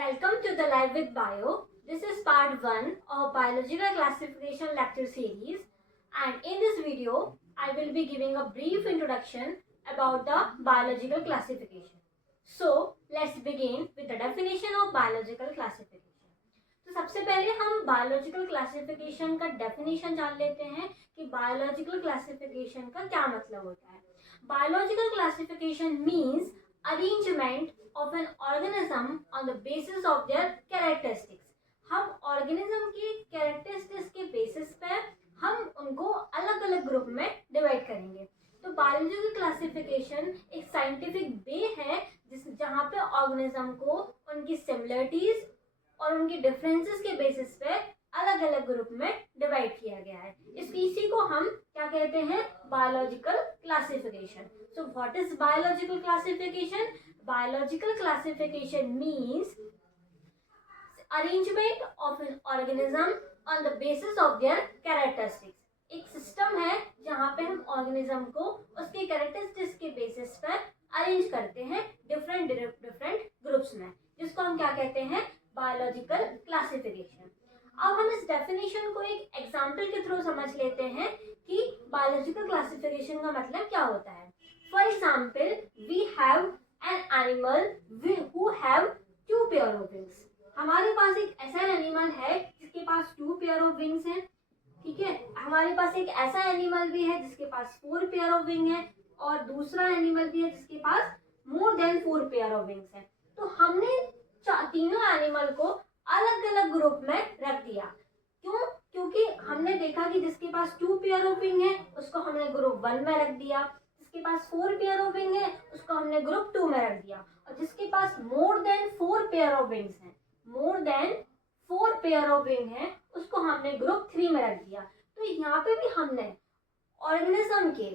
Welcome to the Live with Bio. This is part 1 of Biological Classification lecture series, and in this video I will be giving a brief introduction about the biological classification. So let's begin with the definition of biological classification. तो सबसे पहले हम biological classification का definition जान लेते हैं कि biological classification का क्या मतलब होता है. Biological classification means arrangement of an organism on the basis of there characteristics. हम ऑर्गेनिज्म की कैरेक्टरिस्टिक्स के बेसिस पे हम उनको अलग अलग ग्रुप में डिवाइड करेंगे. तो बायोलॉजिकल क्लासिफिकेशन एक साइंटिफिक वे है जहाँ पे ऑर्गेनिज्म को उनकी सिमिलरिटीज और उनकी डिफरेंसेस के बेसिस पे अलग अलग ग्रुप में डिवाइड किया गया है. इसी को हम क्या कहते हैं? Biological classification. So what is biological classification? Biological classification means arrangement of an organism on the basis of there characteristics. एक सिस्टम है जहाँ पे हम ऑर्गेनिज्म को उसके कैरेक्टरिस्टिक्स के बेसिस पर अरेंज करते हैं डिफरेंट ग्रुप्स में, जिसको हम क्या कहते हैं? Biological classification. अब हम इस डेफिनेशन को एक एग्जांपल के थ्रू समझ लेते हैं कि बायोलॉजिकल क्लासिफिकेशन का मतलब क्या होता है. For example, we have an animal who have 2 pair of wings. हमारे पास एक ऐसा एनिमल है जिसके पास 2 पेयर ऑफ विंग्स हैं. ठीक है. हमारे पास एक ऐसा एनिमल भी है जिसके पास 4 पेयर ऑफ विंग है, और दूसरा एनिमल भी है जिसके पास more than 4 pair of wings है. तो हमने तीनों एनिमल को अलग अलग ग्रुप में रख दिया. क्यों? क्योंकि हमने देखा कि जिसके पास 2 पेयर ऑफ विंग है उसको हमने ग्रुप 1 में रख दिया, जिसके पास 4 पेयर ऑफ विंग है उसको हमने ग्रुप 2 में रख दिया, और जिसके पास more than 4 pair of wings हैं, more than 4 pair of wing है, उसको हमने ग्रुप 3 में रख दिया. तो यहाँ पे भी हमने ऑर्गेनिज्म के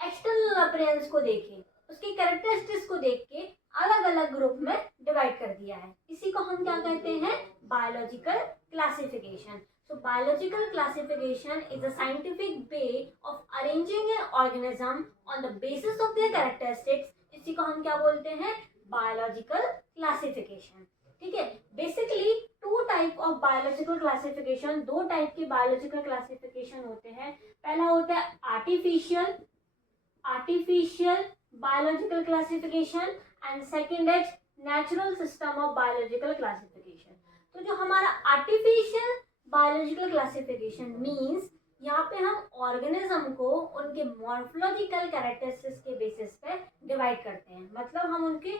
एक्सटर्नल अपीयरेंस को देखे, उसकी कैरेक्टरिस्टिक्स को देख के अलग अलग ग्रुप में डिवाइड कर दिया है. इसी को हम क्या कहते हैं? Biological classification. So biological classification is a scientific way of arranging an organism on the basis of there characteristics. इसी को हम क्या बोलते हैं? Biological classification. ठीक है. Basically 2 type of biological classification, 2 type के बायोलॉजिकल क्लासिफिकेशन होते हैं. पहला होता है artificial biological classification and second is natural system of biological classification. तो जो हमारा artificial biological classification means यहाँ पे हम ऑर्गेनिज्म को उनके मॉर्फोलॉजिकल कैरेक्टरिस्टिक्स के बेसिस पे डिवाइड करते हैं. मतलब हम उनके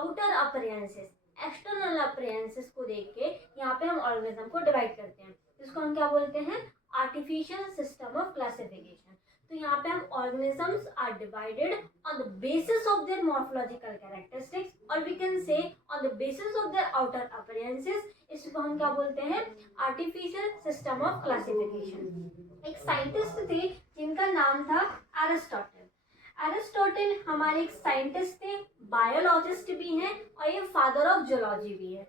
आउटर अपीयरेंसेस, एक्सटर्नल अपीयरेंसेस को देख के यहाँ पे हम ऑर्गेनिज्म को डिवाइड करते हैं, जिसको हम क्या बोलते हैं? Artificial system of classification. तो यहाँ पे हम organisms are divided on the basis of their morphological characteristics, और we can say on the basis of their outer appearances. इसको हम क्या बोलते हैं? Artificial system of classification. एक साइंटिस्ट थे जिनका नाम था एरिस्टोटल. एरिस्टोटल हमारे एक साइंटिस्ट थे, बायोलॉजिस्ट भी हैं, और ये फादर ऑफ जूलॉजी भी है.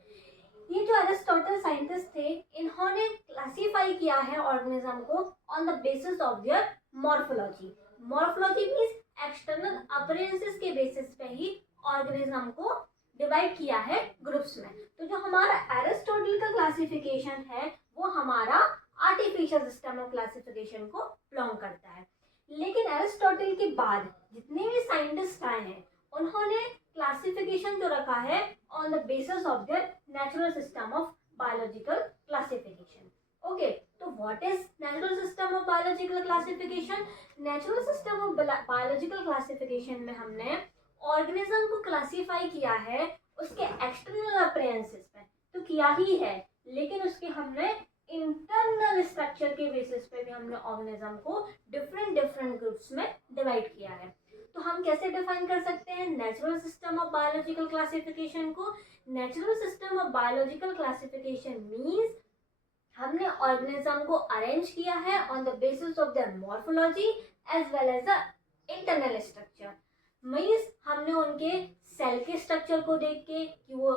ये जो एरिस्टोटल साइंटिस्ट थे, इन्होंने क्लासिफाई किया है ऑर्गेनिज्म को on the basis of their morphology. Morphology means external appearances के बेसिस पे ही ऑर्गेनिज्म को डिवाइड किया है ग्रुप्स में. तो जो हमारा एरिस्टोटल का क्लासिफिकेशन है वो हमारा आर्टिफिशियल सिस्टम ऑफ क्लासिफिकेशन को बिलोंग करता है. लेकिन एरिस्टोटल के बाद जितने भी साइंटिस्ट आए हैं उन्होंने क्लासिफिकेशन जो रखा है on the basis of their natural system of biological classification. Okay. तो what is natural system of biological classification? Natural system of biological classification में हमने ऑर्गेनिज्म को क्लासिफाई किया है उसके एक्सटर्नल अपीयरेंसेस पे, तो किया ही है, लेकिन उसके हमने इंटरनल स्ट्रक्चर के बेसिस पे भी हमने ऑर्गेनिज्म को डिफरेंट ग्रुप्स में डिवाइड किया है. तो हम कैसे डिफाइन कर सकते हैं natural system of biological classification को? Natural system of biological classification means हमने ऑर्गेनिज्म को अरेंज किया है on the basis of their morphology as well as the internal structure. Means हमने उनके सेल के स्ट्रक्चर को देख के कि वो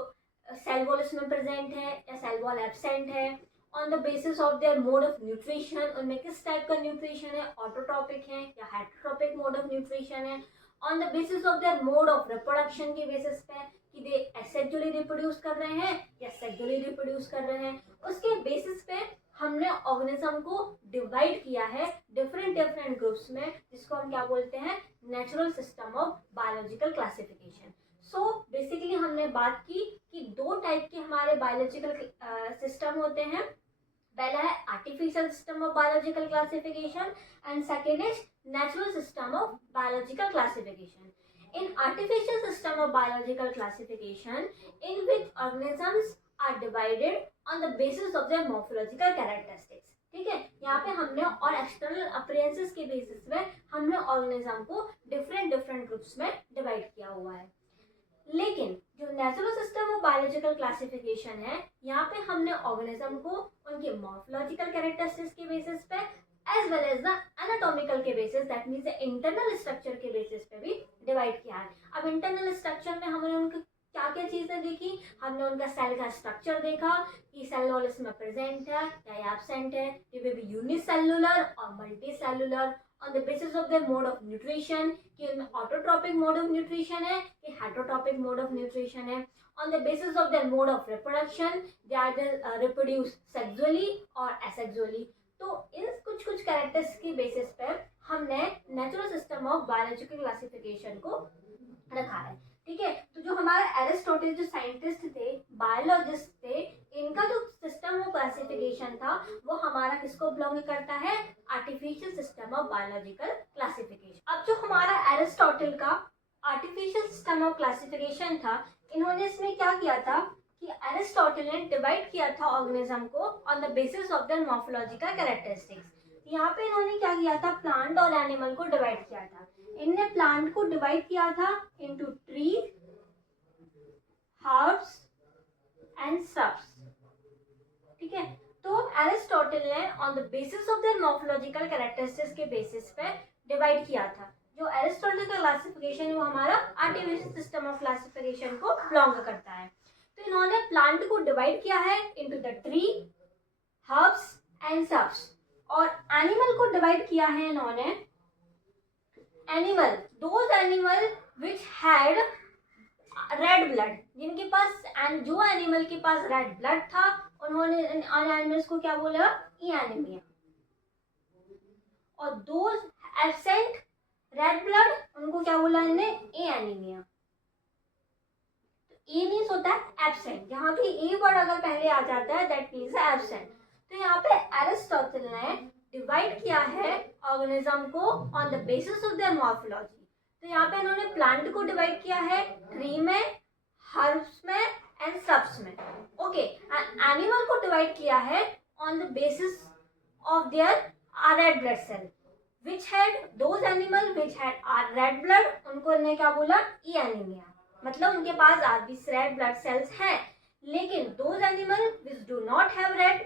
सेल वॉल इसमें प्रेजेंट है या सेल वॉल एब्सेंट है, on the basis of there mode of nutrition, उनमें किस टाइप का न्यूट्रिशन है, ऑटोट्रॉपिक है या हेटेरोट्रॉपिक मोड ऑफ न्यूट्रिशन है, on the basis of there mode of reproduction के बेसिस पे कि दे एसेक्सुअली रिप्रोड्यूस कर रहे हैं या सेक्सुअली रिप्रोड्यूस कर रहे हैं, उसके बेसिस पे हमने ऑर्गेनिज्म को डिवाइड किया है डिफरेंट डिफरेंट ग्रुप्स में, जिसको हम क्या बोलते हैं, natural system of biological classification. So basically हमने बात की कि दो टाइप के हमारे बायोलॉजिकल सिस्टम होते हैं। पहला है artificial system of biological classification and second is natural system of biological classification. In artificial system of biological classification, in which organisms are divided on the basis of their morphological characteristics, ठीक है, यहाँ पे हमने और external appearances के basis पे हमने organism को डिफरेंट डिफरेंट ग्रुप्स में डिवाइड किया हुआ है। लेकिन जो natural system of biological classification है, यहाँ पे हमने ऑर्गेनिज्म को उनके मॉर्फोलॉजिकल कैरेक्टरिस्टिक्स के बेसिस पे as well as the anatomical के basis, that means internal structure के बेसिस पे भी डिवाइड किया है। अब इंटरनल स्ट्रक्चर में हमने उनकी क्या क्या चीजें देखी, हमने उनका सेल का स्ट्रक्चर देखा कि सेल वॉल इसमें प्रेजेंट है या एब्सेंट है, ये मे बी यूनिसेलुलर और multi cellular, on the basis of there mode of nutrition, कि उनमें ऑटोट्रॉपिक मोड ऑफ न्यूट्रिशन है कि हेटरोट्रॉपिक मोड ऑफ न्यूट्रिशन है, on the basis of their mode of reproduction, they either reproduce sexually or asexually। तो इन कुछ कुछ characters की basis पर हमने natural system of biological classification को रखा है, ठीक है। तो जो हमारा एरिस्टोटल जो साइंटिस्ट थे, बायोलॉजिस्ट थे, इनका जो सिस्टम ऑफ क्लासिफिकेशन था वो हमारा किसको बिलोंग करता है, artificial system of biological classification. अब जो हमारा एरिस्टोटल का आर्टिफिशियल सिस्टम ऑफ क्लासिफिकेशन था, इन्होंने इसमें क्या किया था कि एरिस्टोटल ने डिवाइड किया था ऑर्गेनिज्म को on the basis of their morphological characteristics. यहाँ पे इन्होंने क्या किया था, प्लांट और एनिमल को डिवाइड किया था। इनने प्लांट को डिवाइड किया था into tree, herbs and shrubs, ठीक है। तो एरिस्टोटल ने on the basis of their morphological characteristics के बेसिस पे डिवाइड किया था। जो एरिस्टोटल का क्लासिफिकेशन है वो हमारा आर्टिफिशियल सिस्टम ऑफ क्लासिफिकेशन को बिलोंग करता है। तो इन्होंने प्लांट को डिवाइड किया है into the tree, herbs and shrubs, और एनिमल को डिवाइड किया है इन्होंने animal, those animal which had read blood, जिनके पास, एंड जो एनिमल के पास रेड ब्लड था उन्होंने एनिमल्स को क्या बोला, ई एनीमिया, और दोज एब्सेंट रेड ब्लड उनको क्या बोला इन्हें, ए एनीमिया। ए मीन्स होता है एब्सेंट, यहाँ पे ए वर्ड अगर पहले आ जाता है दैट मीन्स एब्सेंट। तो यहाँ पे एरिस्टोटल ने डिवाइड किया है ऑर्गेनिज्म को on the basis of their morphology. तो यहाँ पे इन्होंने प्लांट को डिवाइड किया है ट्री में, हर्ब्स में एंड श्रब्स में, ओके। एनिमल को डिवाइड किया है on the basis of their red blood cell, which had those animal which had red blood, उनको इन्हें क्या बोला, ई एनीमिया, मतलब उनके पास आज भी रेड ब्लड सेल्स हैं, लेकिन those animal which do not have red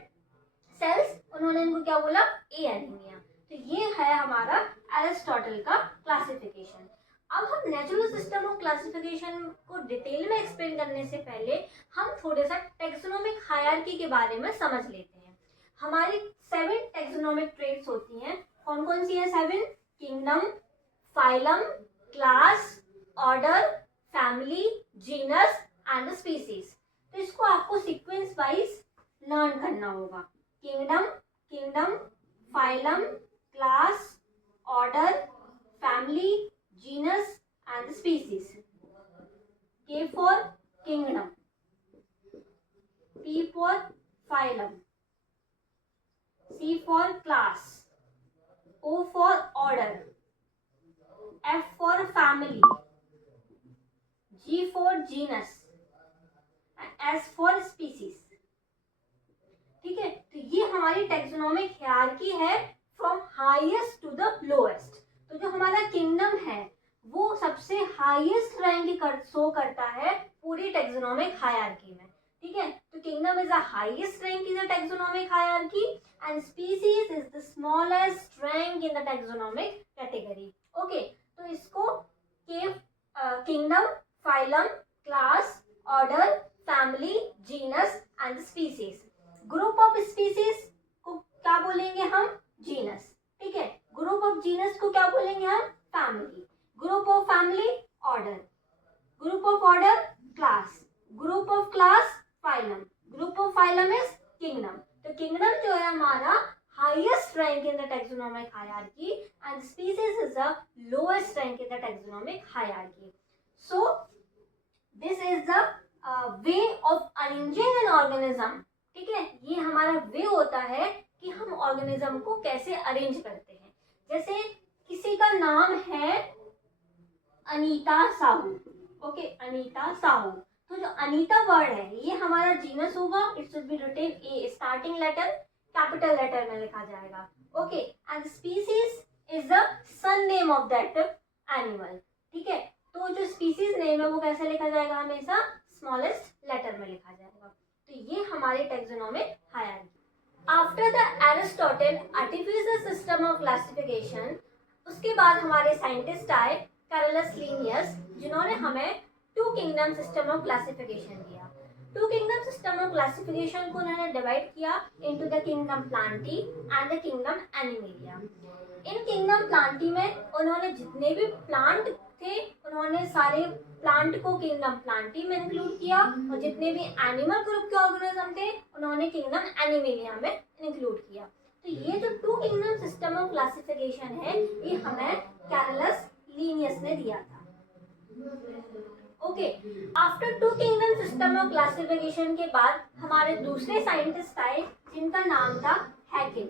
cells उन्होंने इनको क्या बोला, ए एनीमिया। तो ये है हमारा एरिस्टोटल का क्लासिफिकेशन। अब हम नेचुरल सिस्टम ऑफ क्लासिफिकेशन को डिटेल में एक्सप्लेन करने से पहले हम थोड़े सा टेक्सोनोमिक हायरार्की के बारे में समझ लेते हैं। हमारी 7 टेक्सोनोमिक ट्रेट्स होती हैं, कौन कौन सी है 7, kingdom, phylum, class, order, family, genus and species. तो इसको आपको सीक्वेंस वाइज लर्न करना होगा। Kingdom, phylum, class, order, family, genus and species. K for kingdom, P for phylum, C for class, O for order, F for family, G for genus and S for species। ठीक है, तो ये हमारी taxonomic hierarchy है from highest to the lowest. तो जो हमारा kingdom है वो सबसे हाईएस्ट रैंक शो करता है पूरी टेक्सोनोमिक हायरार्की में, ठीक है। तो kingdom is the highest rank in the taxonomic hierarchy and species is the smallest rank in the taxonomic category, okay. तो इसको kingdom, phylum, class, order, family, genus and species. Group of species को क्या बोलेंगे हम, genus, ठीक है। Group of genus को क्या बोलेंगे हम, family. Group of family, order. Group of order, class. Group of phylum, group of phylum is kingdom. तो किंगडम जो है हमारा highest rank in the taxonomic hierarchy and species is the lowest rank in the taxonomic hierarchy. So this is the way of arranging an organism. ठीक है, ये हमारा वे होता है कि हम ऑर्गेनिज्म को कैसे अरेंज करते हैं। जैसे किसी का नाम है अनीता साहू, ओके, अनीता साहू, तो जो अनीता वर्ड है ये हमारा जीनस होगा, it should be written A, starting letter capital letter में लिखा जाएगा, okay, and species is the surname of that animal. ठीक है, तो जो स्पीसीज नेम है वो कैसे लिखा जाएगा, हमेशा स्मॉलेस्ट लेटर में लिखा जाएगा। तो ये हमारी taxonomic hierarchy. After the Aristotle artificial system of classification, उसके बाद हमारे साइंटिस्ट आए कैरोलस लीनियस, जिन्होंने हमें two kingdom system of classification दिया। Two kingdom system of classification को उन्होंने डिवाइड किया into the kingdom Plantae and the kingdom Animalia. इन किंगडम प्लांटी में उन्होंने जितने भी प्लांट थे उन्होंने सारे प्लांट को किंगडम प्लांटी में इंक्लूड किया, और जितने भी एनिमल ग्रुप के ऑर्गेनिज्म थे उन्होंने किंगडम एनिमेलिया में इंक्लूड किया। तो ये जो two kingdom system of classification है ये हमें कैरोलस लीनियस ने दिया था। Okay, after two kingdom system of classification के बाद हमारे दूसरे साइंटिस्ट आए जिनका नाम था हैकेल,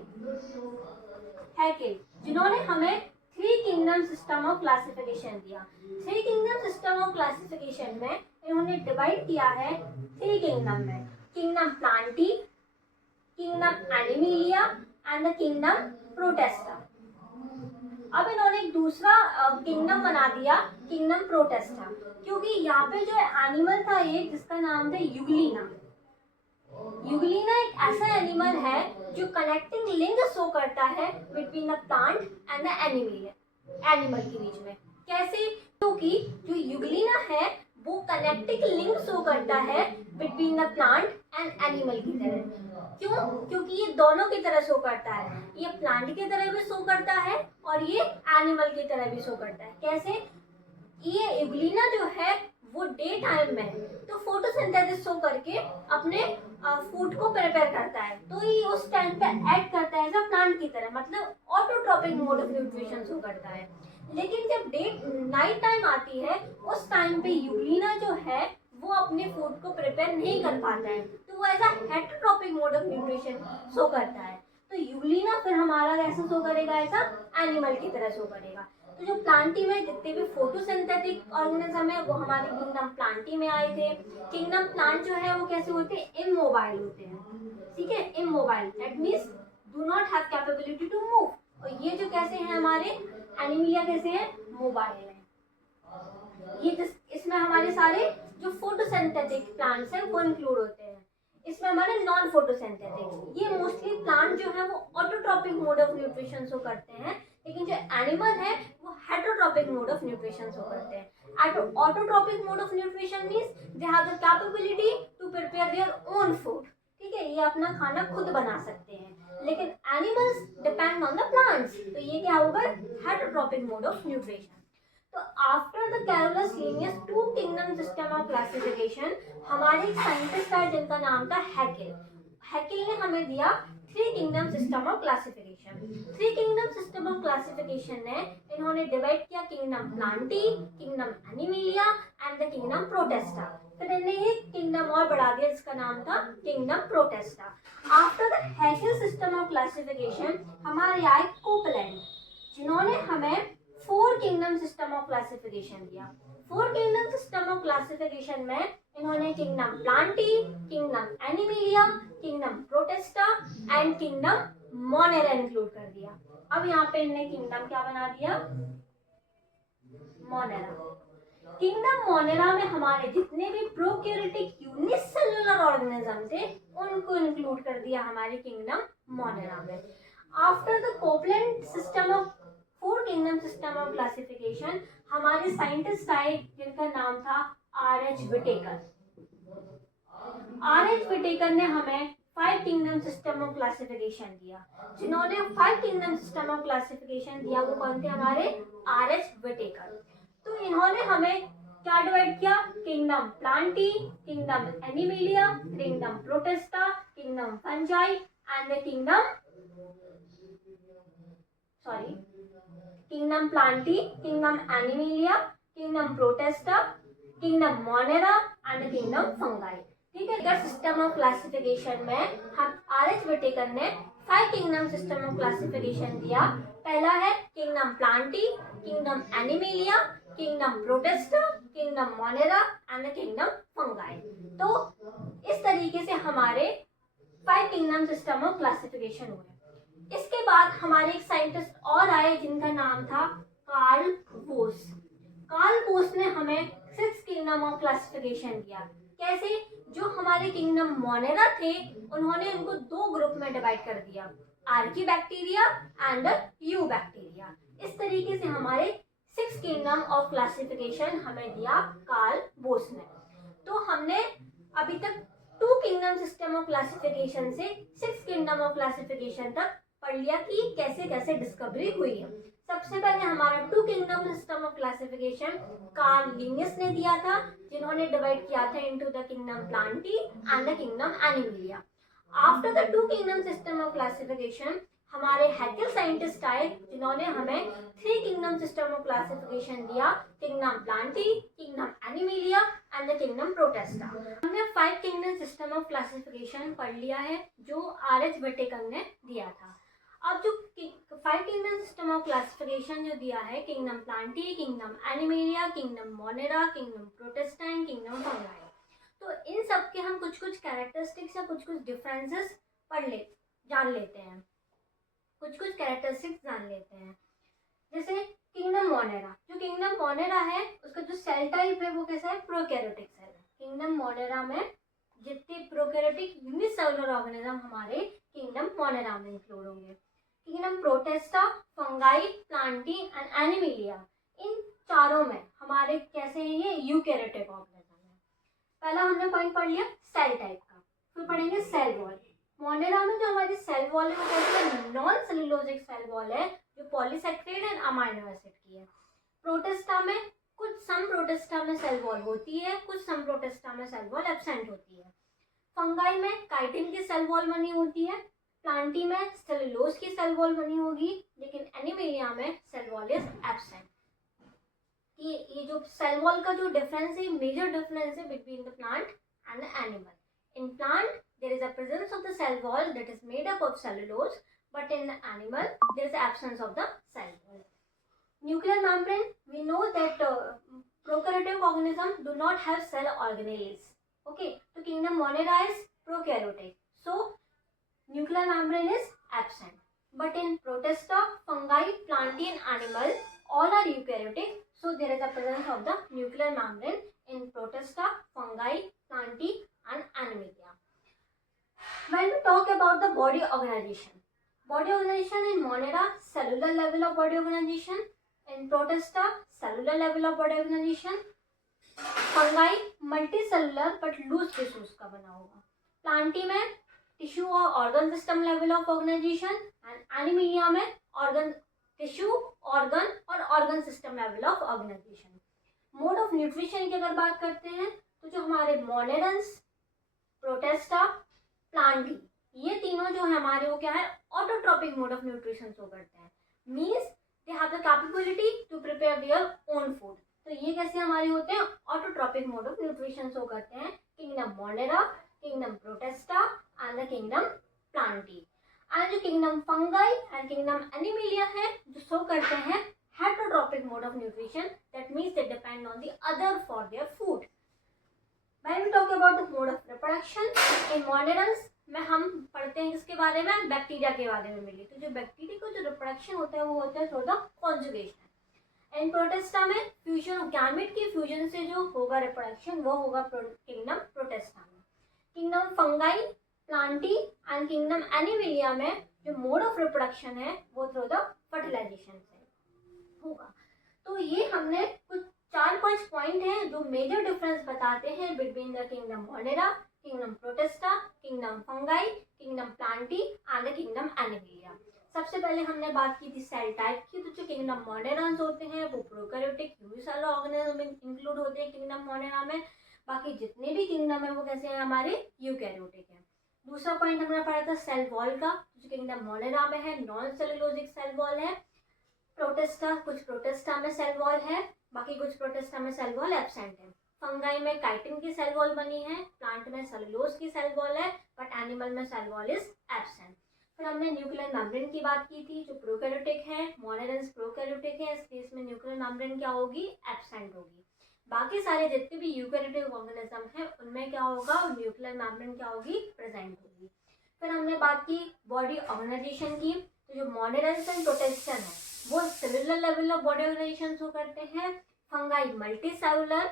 जिन्होंने हमें three kingdom system of classification दिया। Three kingdom system of classification में इन्होंने डिवाइड किया है थ्री किंगडम में, kingdom Plantae, kingdom Animalia and the kingdom Protista. अब इन्होंने एक दूसरा किंगडम बना दिया, किंगडम प्रोटेस्टा, क्योंकि यहाँ पे जो एनिमल था एक जिसका नाम था यूग्लिना। यूग्लिना एक ऐसा एनिमल है जो कनेक्टिंग लिंक शो करता है between the plant and the animal के बीच में। कैसे? क्योंकि जो यूग्लिना है वो कनेक्टिंग लिंक शो करता है between the plant and animal की तरह। क्यों? क्योंकि ये दोनों की तरह शो करता है, ये प्लांट की तरह भी शो करता है और ये एनिमल की तरह भी शो करता है। कैसे? ये यूग्लिना जो है वो डे टाइम में तो फोटोसिंथेसिस शो करके अपने फूड को प्रिपेयर करता है, तो ये उस टाइम पे एक्ट करता है एज प्लांट की तरह, मतलब autotrophic mode of nutrition show करता है। लेकिन जब नाइट टाइम आती है उस टाइम पे यूग्लिना जो है वो अपने फूड को प्रिपेयर नहीं कर पाता है, तो वो as heterotrophic mode of nutrition show करता है। तो यूग्लिना फिर हमारा कैसे शो करेगा, ऐसा एनिमल की तरह शो करेगा। तो जो प्लांटी में जितने भी फोटोसिंथेटिक ऑर्गेनिज्म है वो हमारे किंगडम प्लांटी में आए थे। किंगडम प्लांट जो है वो कैसे होते हैं, इमोबाइल होते हैं। ठीक है, immobile that means do not have capability to move. और ये जो कैसे हैं हमारे एनिमिलिया कैसे हैं, मोबाइल है। ये इसमें हमारे सारे जो फोटोसिंथेटिक प्लांट्स हैं वो इंक्लूड होते हैं। इसमें हमारे नॉन फोटोसिंथेटिक, ये मोस्टली प्लांट जो है वो autotrophic mode of nutrition show करते हैं, लेकिन जो एनिमल है वो heterotrophic mode of nutrition show करते हैं। Autotrophic mode of nutrition means they have the capability to prepare their own food. ठीक है, ये अपना खाना खुद बना सकते हैं, लेकिन animals depend on the plants, तो ये क्या होगा, हेटरोट्रॉपिक मोड ऑफ न्यूट्रिशन। तो after the Carolus Linnaeus two kingdom system of classification हमारे एक साइंटिस्ट है जिनका नाम था हैकेल। हैकेल ने हमें दिया three kingdom system of classification. Three kingdom system of classification ने इन्होंने डिवाइड किया kingdom Plantae, kingdom Animalia and the kingdom Protista. फिर इन्होंने एक किंगडम और बढ़ा दिया जिसका नाम था kingdom Protista. After the Haeckel system of classification हमारे आए कोपलैंड, जिन्होंने हमें four kingdom system of classification दिया। Four kingdom system of classification में इन्होंने kingdom Plantae, kingdom Animalia, kingdom Protista and kingdom Monera include कर दिया। अब यहाँ पे इन्होंने किंगडम क्या बना दिया, मोनेरा। किंगडम मोनेरा में हमारे जितने भी प्रोकैरियोटिक यूनिसेलुलर ऑर्गेनिज्म थे उनको इंक्लूड कर दिया हमारे किंगडम मोनेरा में। After the Copeland system of four kingdom system of classification हमारे साइंटिस्ट आए जिनका नाम था आर.एच. विटेकर। आर.एच. विटेकर ने हमें five kingdom system of classification दिया। जिन्होंने five kingdom system of classification दिया वो कौन थे, हमारे आर.एच. विटेकर। तो इन्होंने हमें क्या डिवाइड किया? Kingdom Plantae, kingdom Animalia, kingdom Protista, kingdom fungi and the kingdom Plantae, kingdom Animalia, kingdom Protista, kingdom Monera and kingdom fungi. ठीक है, सिस्टम ऑफ क्लासिफिकेशन में हम आर.एच. व्हिटेकर ने 5 किंगडम सिस्टम ऑफ क्लासिफिकेशन दिया। पहला है kingdom Plantae, kingdom Animalia, kingdom Protista, kingdom Monera and kingdom fungi. तो इस तरीके से हमारे 5 किंगडम सिस्टम ऑफ क्लासिफिकेशन हुए। इसके बाद हमारे एक साइंटिस्ट और आए जिनका नाम था कार्ल बोस। कार्ल बोस ने हमें 6 किंगडम ऑफ क्लासिफिकेशन दिया। कैसे? जो हमारे किंगडम मोनेरा थे उन्होंने उनको 2 ग्रुप में डिवाइड कर दिया, Archie bacteria and you bacteria. इस तरीके से हमारे 6 किंगडम ऑफ क्लासिफिकेशन हमें दिया कार्ल बोस ने। तो हमने अभी तक 2 किंगडम सिस्टम ऑफ क्लासिफिकेशन से 6 किंगडम ऑफ क्लासिफिकेशन तक पढ़ लिया कि कैसे कैसे डिस्कवरी हुई है। सबसे पहले हमारा 2 kingdom system of classification Karl Linnaeus ने दिया था, जिन्होंने डिवाइड किया था into the kingdom Plantae and the kingdom Animalia. After the 2 kingdom system of classification हमारे हैकेल साइंटिस्ट आए, जिन्होंने हमें 3 किंगडम सिस्टम ऑफ क्लासिफिकेशन दिया, kingdom Plantae, kingdom Animalia and the kingdom Protista. हमने 5 किंगडम सिस्टम ऑफ क्लासिफिकेशन पढ़ लिया है जो आर.एच. व्हिटेकर ने दिया था। अब जो 5 किंगडम सिस्टम ऑफ क्लासिफिकेशन जो दिया है, kingdom Plantae, kingdom Animalia, kingdom Monera, kingdom Protista and kingdom fungi, तो इन सब के हम कुछ कुछ कैरेक्टरिस्टिक्स या कुछ कुछ डिफरेंसेस जान लेते हैं, कुछ कुछ कैरेक्टरिस्टिक्स जान लेते हैं। जैसे किंगडम मोनेरा, जो किंगडम मोनेरा है उसका जो सेल टाइप है वो कैसा है? प्रोकैरियोटिक सेल है। किंगडम मोनेरा में जितने प्रोकैरियोटिक यूनिसेलुलर ऑर्गेनिज्म हमारे किंगडम मोनेरा में इंक्लूड होंगे। Kingdom Protista, Fungi, Plantae and Animalia, इन चारों में हमारे कैसे हैं? ये यूकैरियोटिक ऑर्गेनिज्म है। पहला हमने पॉइंट पढ़ लिया सेल टाइप का, फिर पढ़ेंगे सेल वॉल। मोनेरा में जो हमारी सेल वॉल है वो कैसे है? नॉन सेलुलोजिक सेल वॉल है जो पॉलीसैकेराइड एंड अमाइनो एसिड की है। प्रोटेस्टा में कुछ सम प्रोटेस्टा में सेल वॉल होती है, कुछ सम प्रोटेस्टा में सेल वॉल एब्सेंट होती है। फंगाई में काइटिन की सेल वॉल बनी होती है, प्लांटी में सेलुलोज की सेल वॉल बनी होगी, लेकिन एनिमिलिया में सेल वॉल इज एब्सेंट। ये जो सेल वॉल का जो डिफरेंस है, मेजर डिफरेंस है between the plant and the animal. In plant there is a presence of the cell wall that is made up of cellulose, but in the animal there is the absence of the cell wall. Nuclear membrane, we know that prokaryotic organisms do not have cell organelles. Okay, so kingdom Monera is prokaryotic, so nuclear membrane is absent. But in Protista, fungi, plantae and animal, all are eukaryotic, so there is a presence of the nuclear membrane in Protista, fungi, plantae and animalia. When we talk about the body organization in Monera, cellular level of body organization, in Protista, cellular level of body organization, fungi, multicellular but loose tissues का बना होगा, plantae में tissue और organ system level of organization, and Animalia में organ tissue, organ और organ system level of organization. Mode of nutrition की अगर बात करते हैं तो जो हमारे मोनेरंस, प्रोटेस्टा, प्लांटी, ये तीनों जो है हमारे वो क्या है? Autotrophic mode of nutrition show करते हैं, means they have the capability to prepare their own food. तो ये कैसे हमारे होते हैं? Autotrophic mode of nutrition show करते हैं kingdom Monera, kingdom Protista and the kingdom Plantae. And जो kingdom Fungi and kingdom Animalia है जो शो करते हैं heterotrophic mode of nutrition, that means they depend on the other for their food. When we talk about the mode of reproduction in monerans में हम पढ़ते हैं किसके बारे में? बैक्टीरिया के बारे में मिली। तो जो बैक्टीरिया का जो रिप्रोडक्शन होता है वो होता है through the conjugation. In Protista में फ्यूजन, गैमेट की फ्यूजन से जो होगा रिप्रोडक्शन वो होगा किंगडम प्रोटेस्टा में। Kingdom fungi, Plantae and kingdom Animalia में जो मोड ऑफ रिप्रोडक्शन है वो थ्रू द फर्टिलाइजेशन से होगा। तो ये हमने कुछ 4-5 पॉइंट हैं जो मेजर डिफरेंस बताते हैं between the kingdom Monera, kingdom Protista, kingdom fungi, kingdom Plantae and the kingdom Animalia. सबसे पहले हमने बात की थी सेल टाइप की, तो जो किंगडम मोनेरॉन्स होते हैं वो प्रोकैरियोटिक यूनिसेलुलर ऑर्गेनिज्म में इंक्लूड होते हैं किंगडम मोनेरा में। बाकी जितने भी किंगडम है वो कैसे हैं, हमारे यूकैरियोटिक हैं। दूसरा पॉइंट हमने पढ़ा था सेल वॉल का, जो किंगडम मोनेरा में है नॉन सेलुलोजिक सेल वॉल है। प्रोटिस्टा, कुछ प्रोटिस्टा में सेल वॉल है, बाकी कुछ प्रोटिस्टा में सेल वॉल एब्सेंट है। फंगाई में काइटिन की सेल वॉल बनी है, प्लांट में सेलुलोज की सेल वॉल है, बट एनिमल में सेल वॉल इज एब्सेंट। फिर हमने न्यूक्लियर मेम्ब्रेन की बात की थी, जो प्रोकैरियोटिक है, मोनेरन्स प्रोकैरियोटिक है, इस केस में न्यूक्लियर मेम्ब्रेन क्या होगी, एब्सेंट होगी। बाकी सारे जितने भी यूकैरियोटिक ऑर्गेनिज्म है उनमें क्या होगा, न्यूक्लियर मेम्ब्रेन क्या होगी, प्रेजेंट होगी। फिर हमने बात की बॉडी ऑर्गेनाइजेशन की, तो जो मोनेरन्स एंड प्रोटेस्टन है वो similar level of body organization show करते हैं। Fungi multi cellular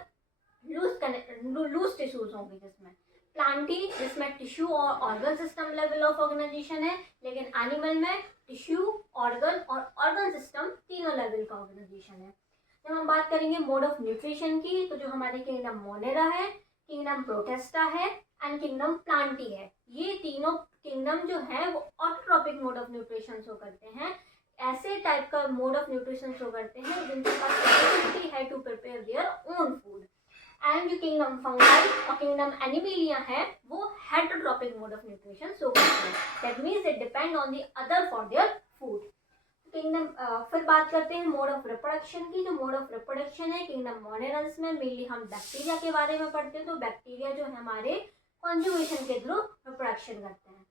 loose tissues होंगे, जिसमें प्लांटी जिसमें टिश्यू और organ system level of organization है, लेकिन एनिमल में टिश्यू, ऑर्गन और ऑर्गन सिस्टम तीनों लेवल का ऑर्गेनाइजेशन है। जब हम बात करेंगे मोड ऑफ न्यूट्रिशन की, तो जो हमारे किंगडम मोनेरा है, किंगडम प्रोटेस्टा है एंड किंगडम प्लांटी है, ये तीनों किंगडम जो है वो autotrophic mode of nutrition show करते हैं। ऐसे टाइप का मोड ऑफ न्यूट्रिशन शो करते हैं जिनके पास कैपेसिटी है to prepare their own food. And जो किंगडम फंगाई और किंगडम एनिमेलिया है वो heterotrophic mode of nutrition show करते हैं, that means they depend on the other for their food. Kingdom फिर बात करते हैं मोड ऑफ रिप्रोडक्शन की। जो मोड ऑफ रिप्रोडक्शन है किंगडम मोनेरल्स में मेनली हम बैक्टीरिया के बारे में पढ़ते हैं, तो बैक्टीरिया जो है हमारे कॉन्जुगेशन के थ्रू रिप्रोडक्शन करते हैं।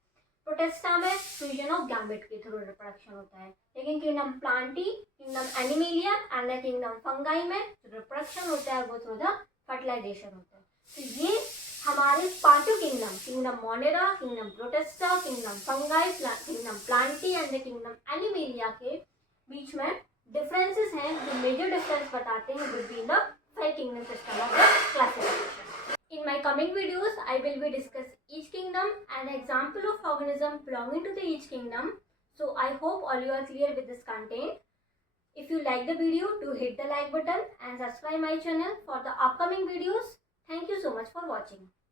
प्रोटेस्टा में फ्यूजन ऑफ गैमेट के थ्रू रिप्रोडक्शन होता है, लेकिन kingdom Plantae, kingdom Animalia and kingdom fungi में जो रिप्रोडक्शन होता है वो थ्रू द फर्टिलाइजेशन होता है। तो ये हमारे पांचों kingdom, kingdom Monera, kingdom Protista, kingdom fungi, kingdom Plantae and kingdom animalia के बीच में डिफरेंसेस हैं, जो मेजर डिफरेंस बताते हैं between the 5 kingdom system of the classification. In my coming videos, I will be discuss each kingdom and example of organism belonging to the each kingdom. So I hope all you are clear with this content. If you like the video, do hit the like button and subscribe my channel for the upcoming videos. Thank you so much for watching.